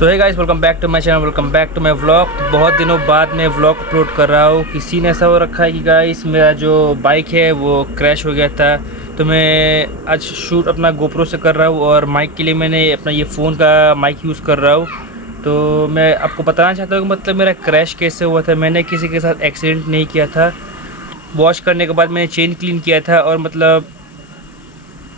So hey guys, welcome back to my channel, welcome back to my vlog. तो बहुत दिनों बाद मैं व्लॉग अपलोड कर रहा हूँ। किसी ने ऐसा हो रखा है कि गाइस मेरा जो बाइक है वो क्रैश हो गया था, तो मैं आज शूट अपना गोप्रो से कर रहा हूँ और माइक के लिए मैंने अपना ये फ़ोन का माइक यूज़ कर रहा हूँ। तो मैं आपको बताना चाहता हूँ कि मतलब मेरा क्रैश कैसे हुआ था। मैंने किसी के साथ एक्सीडेंट नहीं किया था। वॉश करने के बाद मैंने चेन क्लीन किया था और मतलब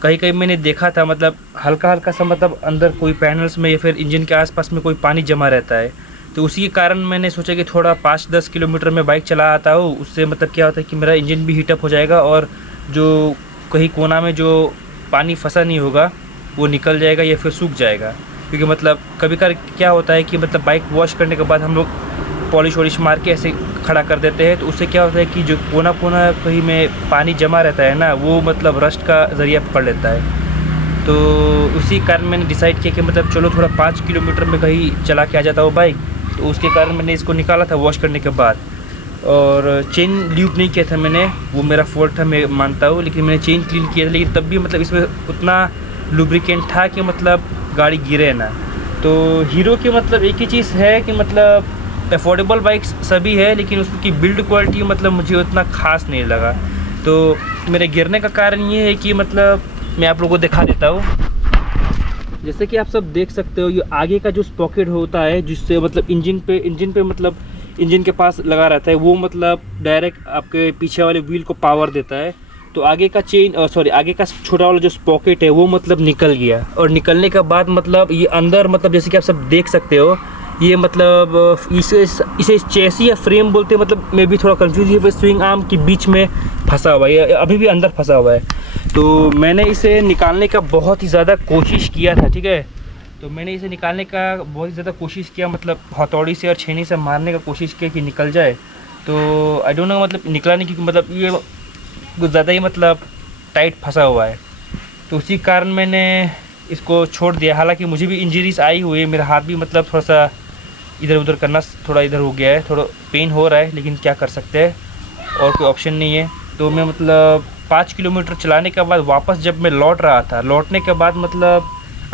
कहीं कहीं मैंने देखा था मतलब हल्का हल्का सा मतलब अंदर कोई पैनल्स में या फिर इंजन के आसपास में कोई पानी जमा रहता है। तो उसी के कारण मैंने सोचा कि थोड़ा 5-10 किलोमीटर में बाइक चला आता हूँ, उससे मतलब क्या होता है कि मेरा इंजन भी हीटअप हो जाएगा और जो कहीं कोना में जो पानी फंसा नहीं होगा वो निकल जाएगा या फिर सूख जाएगा। क्योंकि मतलब कभी कभार क्या होता है कि मतलब बाइक वॉश करने के बाद हम लोग पॉलिश वॉलिश मार के ऐसे खड़ा कर देते हैं, तो उससे क्या होता है कि जो कोना कोना कहीं में पानी जमा रहता है ना, वो मतलब रस्ट का ज़रिया पकड़ लेता है। तो उसी कारण मैंने डिसाइड किया कि मतलब चलो थोड़ा 5 किलोमीटर में कहीं चला के आ जाता हूँ बाइक। तो उसके कारण मैंने इसको निकाला था वॉश करने के बाद, और चेन ल्यूब नहीं किया था मैंने, वो मेरा फॉल्ट था मैं मानता हूँ। लेकिन मैंने चेन क्लीन किया था, लेकिन तब भी मतलब इसमें उतना लुब्रिकेंट था कि मतलब गाड़ी गिरे ना। तो हीरो की मतलब एक ही चीज़ है कि मतलब अफोर्डेबल बाइक्स सभी है, लेकिन उसकी बिल्ड क्वालिटी मतलब मुझे उतना ख़ास नहीं लगा। तो मेरे गिरने का कारण ये है कि मतलब मैं आप लोगों को दिखा देता हूँ। जैसे कि आप सब देख सकते हो, ये आगे का जो स्पॉकेट होता है जिससे मतलब इंजन पे मतलब इंजन के पास लगा रहता है, वो मतलब डायरेक्ट आपके पीछे वाले व्हील को पावर देता है। तो आगे का आगे का छोटा वाला जो स्पॉकेट है वो मतलब निकल गया, और निकलने के बाद मतलब ये अंदर मतलब जैसे कि आप सब देख सकते हो, ये मतलब इसे चेसी या फ्रेम बोलते हैं। मतलब मैं भी थोड़ा कंफ्यूज है, स्विंग आर्म के बीच में फंसा हुआ है, अभी भी अंदर फंसा हुआ है। तो मैंने इसे निकालने का बहुत ही ज़्यादा कोशिश किया था, ठीक है। तो मैंने इसे निकालने का बहुत ही ज़्यादा कोशिश किया, मतलब हथौड़ी से और छेनी से मारने का कोशिश किया कि निकल जाए। तो आई डोंट नो मतलब निकला नहीं, क्योंकि मतलब ये कुछ ज़्यादा ही मतलब टाइट फंसा हुआ है। तो उसी कारण मैंने इसको छोड़ दिया। हालांकि मुझे भी इंजरीज आई हुई है, मेरा हाथ भी मतलब थोड़ा सा इधर उधर करना थोड़ा इधर हो गया है, थोड़ा पेन हो रहा है, लेकिन क्या कर सकते हैं, और कोई ऑप्शन नहीं है। तो मैं मतलब 5 किलोमीटर चलाने के बाद वापस जब मैं लौट रहा था, लौटने के बाद मतलब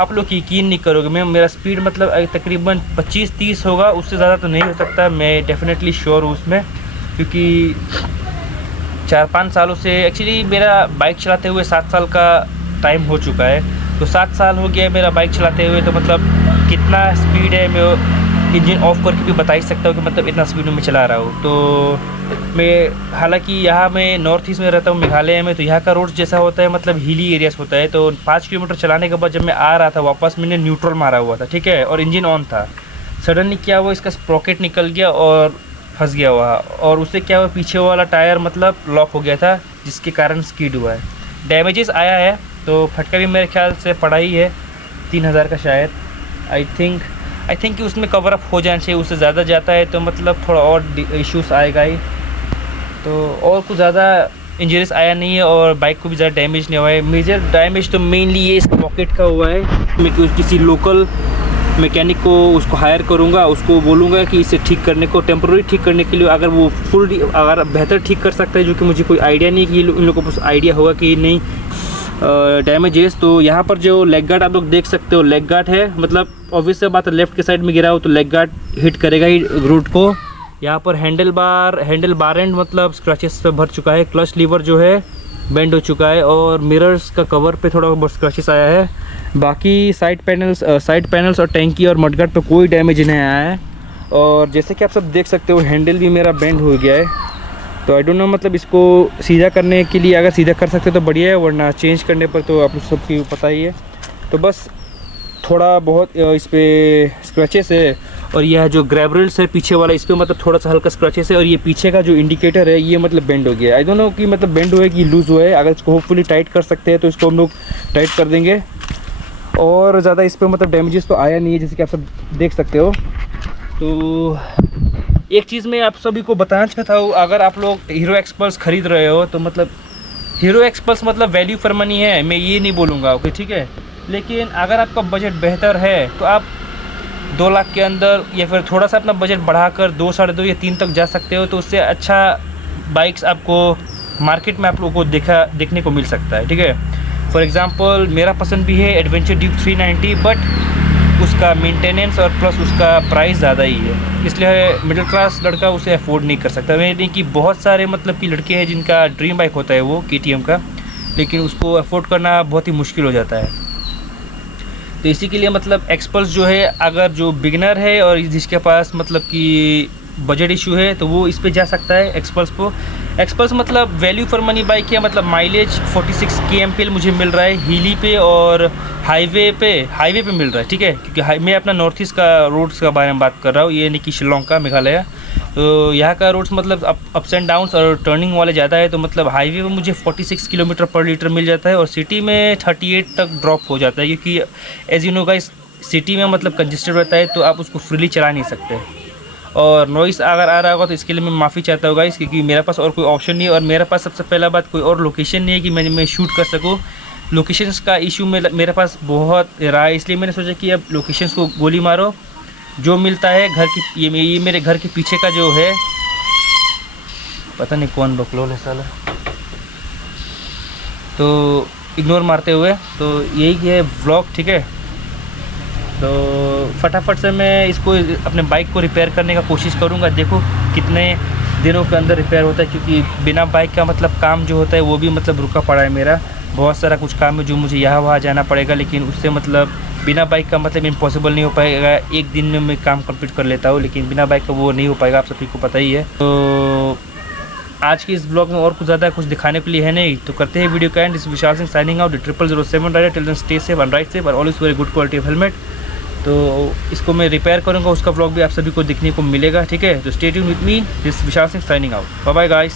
आप लोग यकीन नहीं करोगे, मेरा स्पीड मतलब तकरीबन 25-30 होगा, उससे ज़्यादा तो नहीं हो सकता, मैं डेफिनेटली श्योर हूँ उसमें। क्योंकि 4-5 सालों से एक्चुअली मेरा बाइक चलाते हुए 7 साल का टाइम हो चुका है। तो 7 साल हो गया है मेरा बाइक चलाते हुए, तो मतलब कितना स्पीड है मैं इंजन ऑफ करके भी बता ही सकता हूँ कि मतलब इतना स्पीड में मैं चला रहा हूँ। तो मैं हालांकि यहाँ मैं नॉर्थ ईस्ट में रहता हूँ, मेघालय में, तो यहाँ का रोड जैसा होता है मतलब हिली एरियाज होता है। तो 5 किलोमीटर चलाने के बाद जब मैं आ रहा था वापस, मैंने न्यूट्रल मारा हुआ था, ठीक है, और इंजन ऑन था। सडनली क्या हुआ, इसका स्प्रॉकेट निकल गया और फंस गया हुआ, और उससे क्या हुआ, पीछे वाला टायर मतलब लॉक हो गया था, जिसके कारण स्कीड हुआ है। डैमेजेस आया है, तो फटका भी मेरे ख्याल से पड़ा ही है 3000 का शायद। आई थिंक कि उसमें कवर अप हो जाना चाहिए, उससे ज़्यादा जाता है तो मतलब थोड़ा और इश्यूज आएगा ही। तो और कुछ ज़्यादा इंजरीज आया नहीं है, और बाइक को भी ज़्यादा डैमेज नहीं हुआ है। मेजर डैमेज तो मेनली ये इस पॉकेट का हुआ है। मैं किसी लोकल मैकेनिक को उसको हायर करूंगा, उसको बोलूँगा कि इसे ठीक करने को, टेम्प्रोरी ठीक करने के लिए, अगर वो अगर बेहतर ठीक कर सकता है, जो कि मुझे कोई आइडिया नहीं कि इन लोगों को आइडिया होगा कि नहीं डैमेजेस। तो यहाँ पर जो लेग गार्ड आप लोग देख सकते हो, लेग गार्ड है, मतलब ऑब्वियस से बात है, लेफ्ट के साइड में गिरा हो तो लेग गार्ड हिट करेगा ही रूट को। यहाँ पर हैंडल बार एंड मतलब स्क्रैचेस पे भर चुका है, क्लच लीवर जो है बेंड हो चुका है, और मिरर्स का कवर पे थोड़ा बहुत स्क्रैचेस आया है। बाकी साइड पैनल्स और टैंकी और मडगार्ड पे कोई डैमेज नहीं आया है। और जैसे कि आप सब देख सकते हो, हैंडल भी मेरा बेंड हो गया है। तो आई डोंट नो मतलब इसको सीधा करने के लिए अगर सीधा कर सकते तो बढ़िया है, वरना चेंज करने पर तो आप सबकी पता ही है। तो बस थोड़ा बहुत इस पर स्क्रैचेस है, और यह जो ग्रैब रेल्स है पीछे वाला, इस पर मतलब थोड़ा सा हल्का स्क्रैचेस है, और ये पीछे का जो इंडिकेटर है ये मतलब बेंड हो गया है। आई डोंट नो कि मतलब बेंड हुआ है कि लूज़ हुआ है। अगर इसको होपफुली टाइट कर सकते हैं तो इसको हम लोग टाइट कर देंगे, और ज़्यादा इस पर मतलब डैमेजेस तो आया नहीं है, जैसे कि आप सब देख सकते हो। तो एक चीज़ मैं आप सभी को बताना चाहता हूँ, अगर आप लोग हीरो एक्सपल्स ख़रीद रहे हो तो मतलब हीरो एक्सपल्स मतलब वैल्यू फॉर मनी है, मैं ये नहीं बोलूँगा, ओके, ठीक है। लेकिन अगर आपका बजट बेहतर है तो आप 2 लाख के अंदर या फिर थोड़ा सा अपना बजट बढ़ाकर 2, 2.5 या 3 तक जा सकते हो। तो उससे अच्छा बाइक्स आपको मार्केट में आप लोगों को देखने को मिल सकता है, ठीक है। फॉर एग्ज़ाम्पल मेरा पसंद भी है एडवेंचर ड्यूक 390, बट उसका मेंटेनेंस और प्लस उसका प्राइस ज़्यादा ही है, इसलिए मिडिल क्लास लड़का उसे अफोर्ड नहीं कर सकता। मैंने कि बहुत सारे मतलब कि लड़के हैं जिनका ड्रीम बाइक होता है वो KTM का, लेकिन उसको अफोर्ड करना बहुत ही मुश्किल हो जाता है। तो इसी के लिए मतलब एक्सपल्स जो है, अगर जो बिगिनर है और जिसके पास मतलब कि बजट इशू है तो वो इस पे जा सकता है एक्सपल्स को। एक्सपल्स मतलब वैल्यू फॉर मनी बाइक है, मतलब माइलेज 46 kmpl मुझे मिल रहा है हिली पे और हाईवे पे मिल रहा है, ठीक है। क्योंकि मैं अपना नॉर्थ ईस्ट का रोड्स का बारे में बात कर रहा हूँ, ये यानी कि शिलोंग का, मेघालय। तो यहाँ का रोड्स मतलब अप्स एंड डाउन्स और टर्निंग वाले ज़्यादा है, तो मतलब हाईवे पे मुझे 46 किलोमीटर पर लीटर मिल जाता है और सिटी में 38 तक ड्रॉप हो जाता है, क्योंकि as you know guys city में मतलब कंजेस्टेड रहता है तो आप उसको फ्रीली चला नहीं सकते। और नॉइस अगर आ रहा होगा तो इसके लिए मैं माफ़ी चाहता हूँ गाइस, क्योंकि मेरे पास और कोई ऑप्शन नहीं है और मेरे पास सबसे पहला बात कोई और लोकेशन नहीं है कि मैं शूट कर सकूँ। लोकेशंस का इशू मेरे पास बहुत रहा है, इसलिए मैंने सोचा कि अब लोकेशंस को गोली मारो, जो मिलता है घर की। ये मेरे घर के पीछे का जो है, पता नहीं कौन बकलोल है साला, तो इग्नोर मारते हुए तो यही है व्लॉग, ठीक है। तो फटाफट से मैं इसको अपने बाइक को रिपेयर करने का कोशिश करूँगा, देखो कितने दिनों के अंदर रिपेयर होता है, क्योंकि बिना बाइक का मतलब काम जो होता है वो भी मतलब रुका पड़ा है मेरा। बहुत सारा कुछ काम है जो मुझे यहाँ वहाँ जाना पड़ेगा, लेकिन उससे मतलब बिना बाइक का मतलब इम्पॉसिबल नहीं हो पाएगा। एक दिन में मैं काम कंप्लीट कर लेता हूँ, लेकिन बिना बाइक का वो नहीं हो पाएगा, आप सभी को पता ही है। तो आज के इस ब्लॉग में और कुछ ज़्यादा कुछ दिखाने के लिए है नहीं, तो करते हैं वीडियो का एंड। इस Vishal Singh signing out, 0007 rider, till then stay safe and ride safe और always very good quality of helmet. तो इसको मैं रिपेयर करूँगा, उसका ब्लॉग भी आप सभी को देखने को मिलेगा, ठीक है। तो stay tune with me, this Vishal Singh signing out, bye bye guys.